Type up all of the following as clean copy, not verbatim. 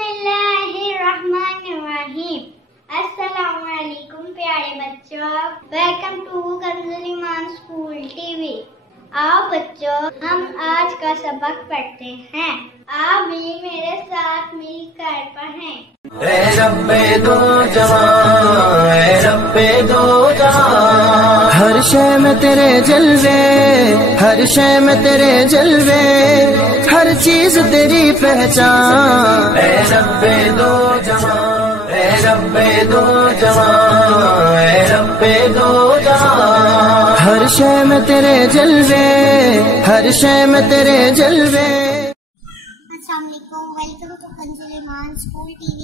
बिस्मिल्लाहिर्रहमानिर्रहीम। अस्सलामुअलैकुम प्यारे बच्चों, welcome to Kanzul Iman school TV. आओ बच्चों, हम आज का सबक पढ़ते हैं। आप भी मेरे साथ मिलकर पढ़ें। ऐ रब्बे दो जहां, ऐ रब्बे दो जहां, हर शय में तेरे जलवे, हर शय में तेरे जलवे, हर चीज तेरी पहचान। ऐ रब्बे दो जहां, ऐ रब्बे दो जहां, ऐ रब्बे दो जहां, हर शय में तेरे जलवे, हर शय में तेरे जलवे। Assalamualaikum, welcome to Kanzul Iman School TV.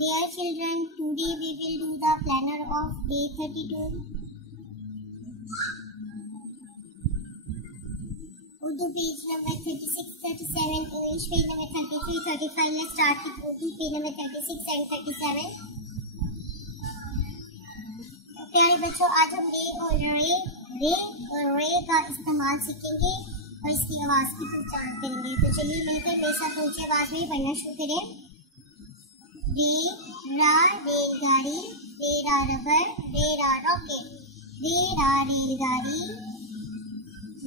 Dear children, today we will do the planner of day 32. Urdu page number 36, 37, English page number 33, 35. Let's start with Urdu page number 36 and 37. प्यारे बच्चों, आज हम रे और रे का इस्तेमाल सीखेंगे और इसकी आवाज की पहचान करेंगे। तो चलिए मिलकर मेरे साथ ऊंची आवाज में पढ़ना शुरू करें। रे रा रेलगाड़ी, रे रा रबर, रे रा रॉकेट, रे रा रेलगाड़ी,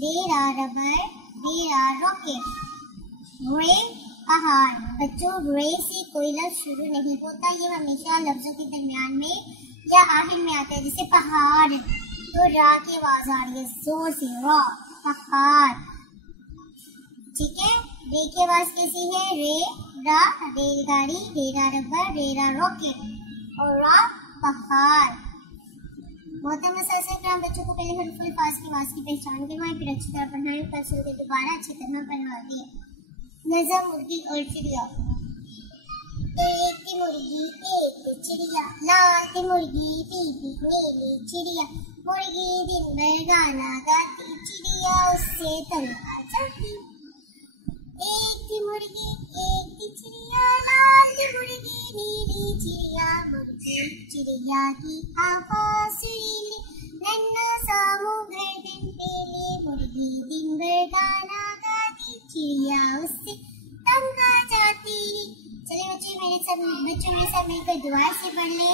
रे रा रबर, रे रा रॉकेट। रे पहाड़। बच्चों, रे से कोई लफ्ज शुरू नहीं होता, ये हमेशा लफ्जों के दरमियान में या आखिर में आता है। जैसे पहाड़, तो रा की आवाज आ रही है जोर से, रा पहाड़। ठीक है, रे की आवाज कैसी है? रे रा रेलगाड़ी, रे रा रबर, रे रा रॉकेट और रा पहाड़। मोहतरम असातिज़ा, बच्चों को पहले हरफ अल्फाज की आवाज की पहचान करवाएं, फिर अच्छी तरह पढ़ाएं, कल सुनकर दोबारा अच्छी तरह पढ़वा दिए। नज़र मुर्गी और चिड़िया। एक थी मुर्गी, एक थी चिड़िया, लाल थी मुर्गी, पीली नीली चिड़िया। मुर्गी दिन भर गाना गाती, चिड़िया उससे तंग आ जाती। एक थी मुर्गी, एक थी चिड़िया, लाल थी मुर्गी, नीली चिड़िया। मुर्गी चिड़िया की आवाज़ सुरीली, नन्हा सा मुँह गर्दन पेली। मुर्गी दिन भर गाना गाती, चिड़िया उससे तंग आ जाती। चलिए बच्चों मेरे साथ मिलकर दुआ से पढ़ ले।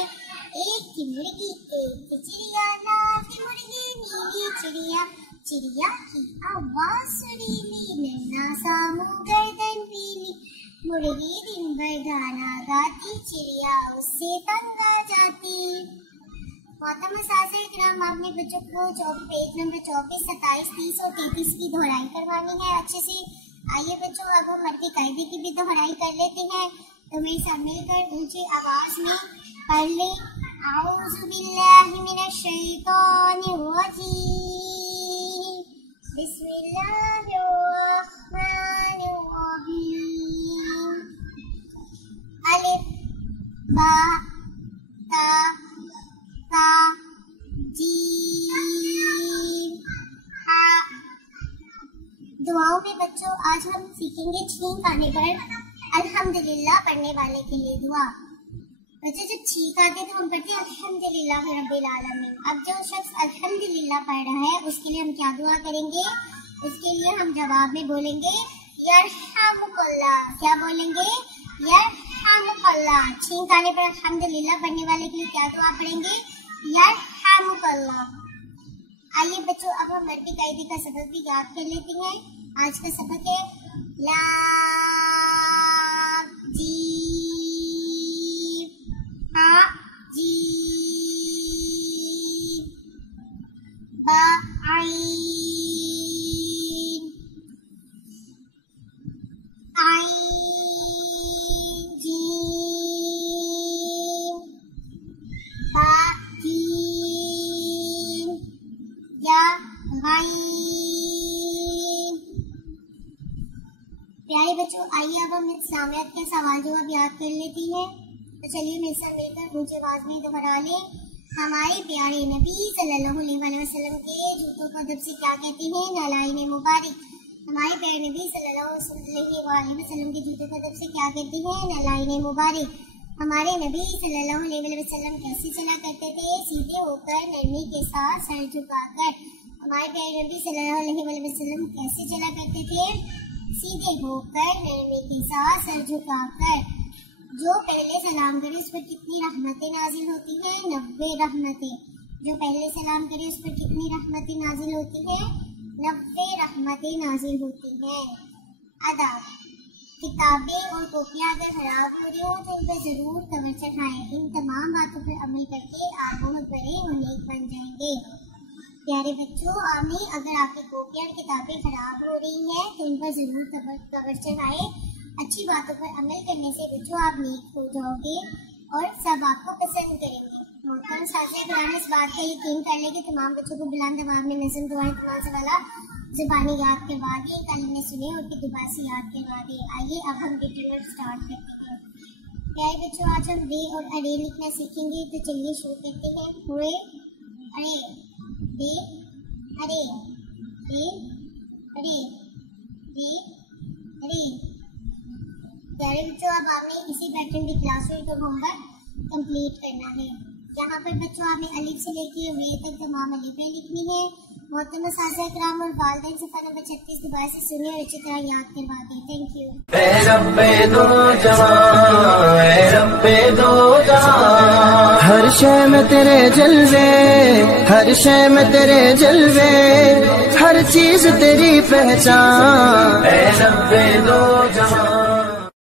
एक थी मुर्गी, एक थी चिड़िया, लाल थी मुर्गी, नीली चिड़िया। चिड़िया की आवाज़ सुरीली, नन्हा सा मुँह गर्दन पीली। मुर्गी दिन भर गाना गाती, चिड़िया उससे तंग आ जाती। मोहतरम असातिज़ा, आपने बच्चों को पेज नंबर 24, 27, 30 और 33 की दोहराई करवानी है अच्छे से। आइए बच्चों, अब हम मर्द कायदे की भी दोहराई कर लेते हैं। तो मेरे साथ मिलकर ऊंची आवाज में पढ़ ले। औज़ु बिल्लाहि मिनश शैतानिर रजीम, बिस्मिल्लाहिर रहमानिर रहीम। अलिफ बा ता सा जीम हा। दुआओं में बच्चों आज हम सीखेंगे छींक आने पर अल्हम्दुलिल्लाह पढ़ने वाले के लिए दुआ। बच्चों जब छींक आते तो हम पढ़ते हैं अल्हम्दुलिल्लाह रब्बिल आलमीन। अब जो शख्स अल्हम्दुलिल्लाह पढ़ रहा है उसके लिए हम क्या दुआ करेंगे? उसके लिए हम जवाब में बोलेंगे यरहमुकल्लाह। क्या बोलेंगे? यरहमुकल्लाह। छींक आने पर अल्हम्दुलिल्लाह पढ़ने वाले के लिए क्या दुआ पढ़ेंगे? यरहमुकल्लाह। आइए बच्चों, अब हम मर्द कायदे का सबक भी याद कर लेते हैं। आज का सबक है लाम जीम हा जीम बा आइन आइन जीम बा जीम या गाइन। प्यारे बच्चों, आइए अब हम इस्लामियत के सवाल जवाब याद कर लेते हैं। तो चलिए मेरे साथ मिलकर ऊंची आवाज में दोहरा लें। हमारे प्यारे नबी सल्लल्लाहु अलैहि वसल्लम के जूतों को अदब से क्या कहते हैं? नालाइन मुबारक। हमारे प्यारे नबी सल्लल्लाहु अलैहि वसल्लम के जूतों को अदब से क्या कहते हैं? नालाइन मुबारक। हमारे नबी सल्लल्लाहु अलैहि वसल्लम कैसे चला करते थे? सीधे होकर, नरमी के साथ, सर झुकाकर। हमारे प्यारे नबी सल्लल्लाहु अलैहि वसल्लम कैसे चला करते थे? सीधे होकर, नरमी के साथ, सर झुकाकर। जो पहले सलाम करे उस पर कितनी रहमतें नाजिल होती हैं? 90 रहमतें। जो पहले सलाम करे उस पर कितनी रहमतें नाजिल होती हैं? 90 रहमतें नाजिल होती हैं। आदाब, किताबें और कॉपियाँ अगर खराब हो रही हो तो इन पर जरूर कवर चढ़ाएं। इन तमाम बातों पर अमल करके आप बहुत बड़े और नेक बन जाएंगे। प्यारे बच्चों, आमीन। अगर आपकी कॉपियाँ और किताबें खराब हो रही हैं तो इन पर जरूर कवर चढ़ाएं। अच्छी बातों पर अमल करने से बच्चों आप नेक हो जाओगे और सब आपको पसंद करेंगे। मोहतरम साथियों, इस बात का यकीन कर ले कि तमाम बच्चों को बुलंद आवाज़ में नज़म दुआएं तमाम सवाला ज़ुबानी याद करवा दी, कलमे सुने और फिर दुआ से याद करवा दी। आइए अब हम रिटर्न स्टार्ट करते हैं। प्यारे बच्चों, आज हम रे और अरे लिखना सीखेंगे, तो चलिए शुरू करते हैं। रे, अरे, रे, अरे, रे, अरे, रे, अरे। प्यारे बच्चों, अब आपने इसी पैटर्न की क्लास में तो होमवर्क कंप्लीट करना है। यहाँ पर बच्चों आपने अलिफ से लेके रे तक तमाम अलिफें लिखनी है। मोहतरम साथिया किराम और वालिदैन सफ़ा नंबर 36 दोबारा से सुने और अच्छी तरह याद करवा दें। Thank you. ऐ रब्बे दो जहां, ऐ रब्बे दो जहां, हर शय में तेरे जलवे, हर शय में तेरे जलवे, हर चीज तेरी पहचान। ऐ रब्बे दो जहां।